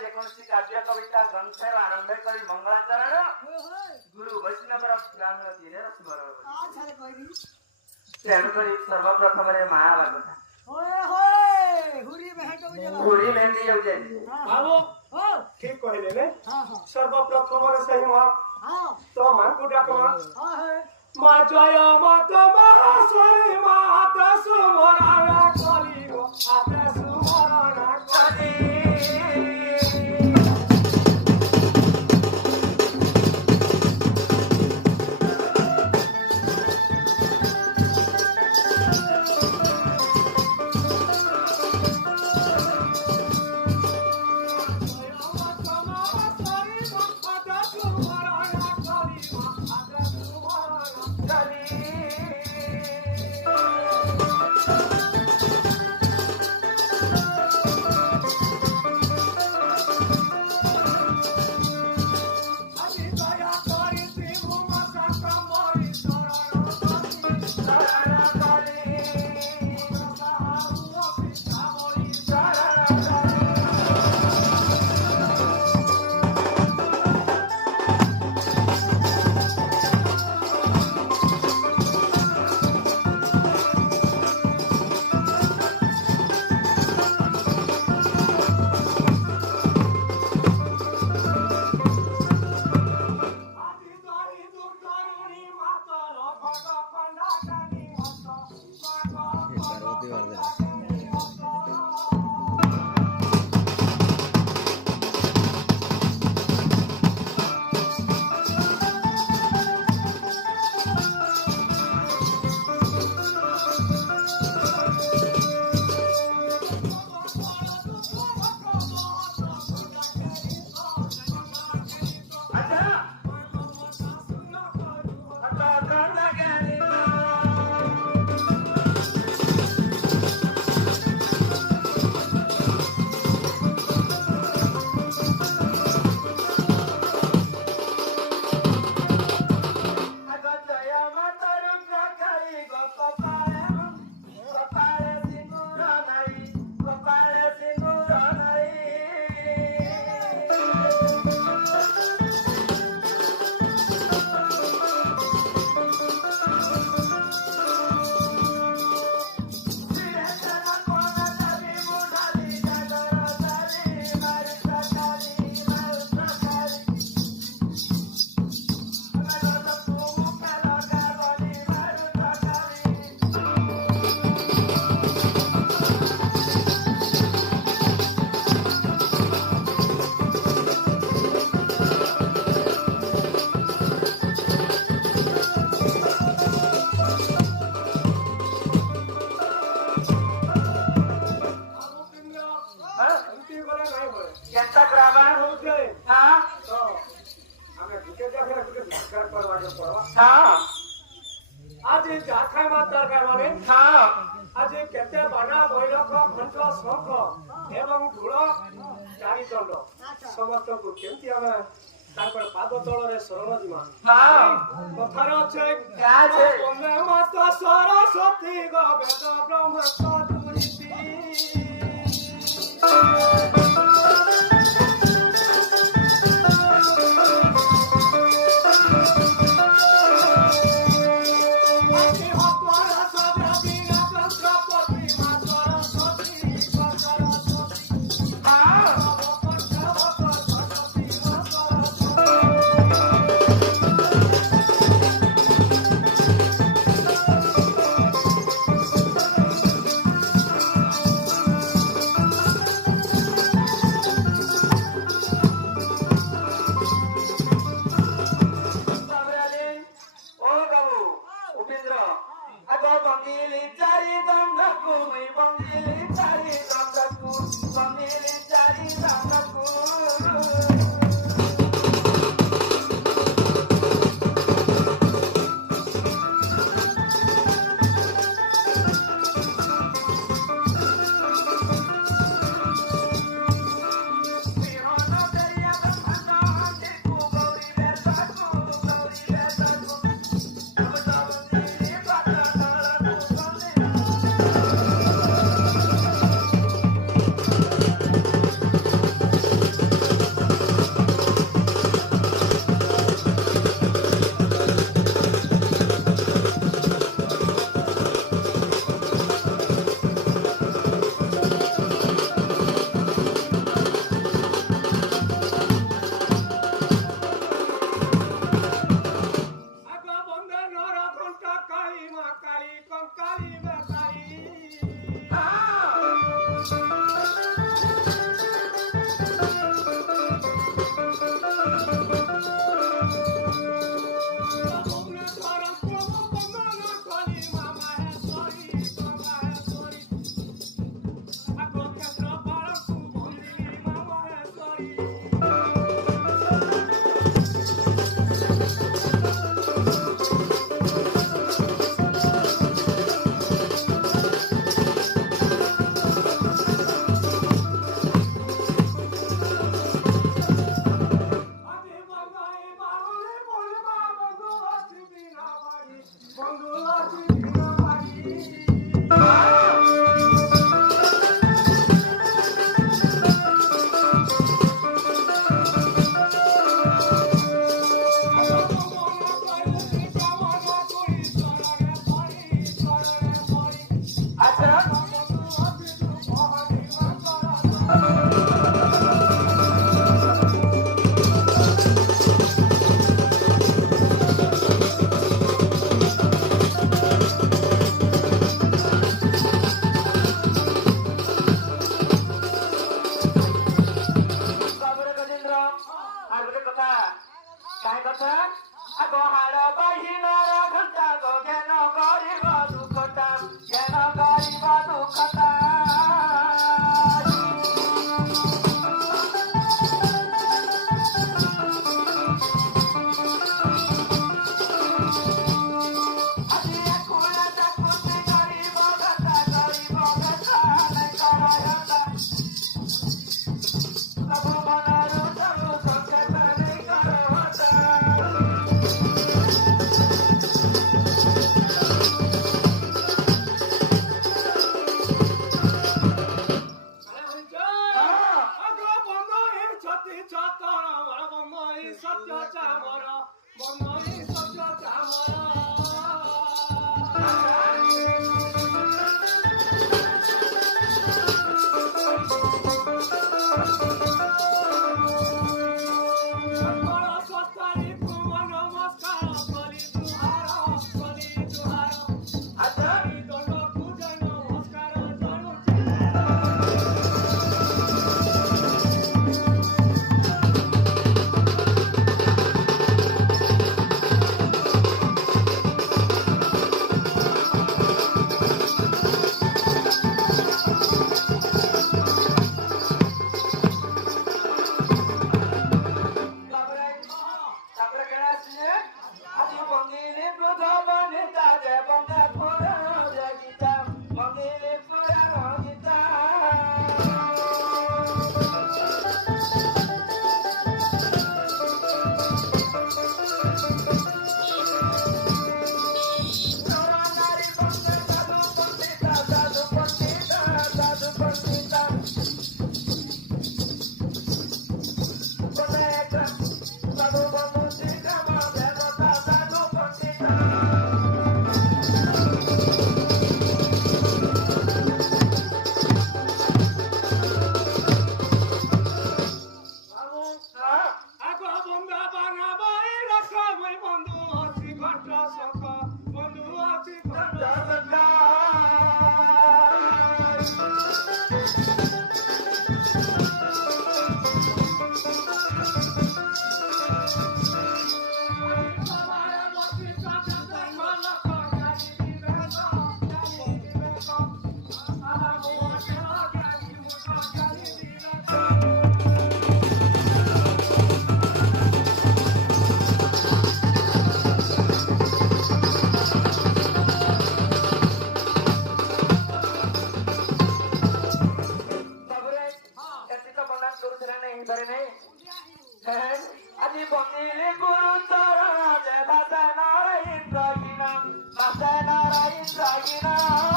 ଯେକୌଣସି କାବ୍ୟ କବିତା ଗ୍ରନ୍ଥର ଆରମ୍ଭ କରି ମଙ୍ଗଳାଚରଣ ଗୁରୁ ବୈଷ୍ଣବର ବ୍ରାହ୍ମଣ ଦିନରେ ସ୍ମରଣ ତେଣୁକରି ସର୍ବପ୍ରଥମରେ ମା ବାଗଥା ହୁରି ମେହେନ୍ଦି ଯାଉଛେ ଠିକ କହିଲେ ନେ ସର୍ବପ୍ରଥମରେ ସେହି ମା ତ ମାଙ୍କୁ ଡାକମା ମା ଜୟ ମାତ ମହାଶ୍ୱରୀ ମାତା ସୁମରଣ କରିବ ଆତେ ସୁମରଣ କରି आज जाखा माता करवाने आज केते बाना भैरव खंड शंख एवं धूल चारि दंड समस्त को केमती आमे ताकर पाद तल रे शरण जिमा कथार अछि ओमे माता सरस्वती गो वेद ब्रह्म सदुरिति ତାପରେ ଗଜେନ୍ଦ୍ର ଆଉ ଗୋଟେ କଥା କାହିଁ କଥା ଆଗ ହାଡ଼ ବାହିନର ଘଣ୍ଟା ଗো ଜ୍ଞାନ କରିବ ଦୁଃଖଟା ଜ୍ଞାନ କରିବ ଦୁଃଖଟା ଆଜି ଆକୁଳା ଚାକୁତି କରିବ କଥା ନାଇଁ କରହତା ସବୁ ମନରୁ ସବୁ ସଂକେତ ନେଇ କରହତା ତାପରେ କେଣା ଆସିଲେ ଆଜି ବନ୍ଦିଲେ ବୃଦ୍ଧ ବନିତା ଯେ ବନ୍ଦା ପୁରା ଗୀତା ବନ୍ଦିଲେ ପୁରା ଗୀତା ନାରୀ ବନ୍ଦେ ସାଧୁ ପଣ୍ଡିତା ସାଧୁ ପଣ୍ଡିତା ସାଧୁ ବନ୍ଧୁ ଶ୍ରୀରାମ ଦେବତା ସାଧୁ ପଣ୍ଡିତା আজি বন্দিলে গুরু চরণ যে ভাষা নারায়ণ রাগিনা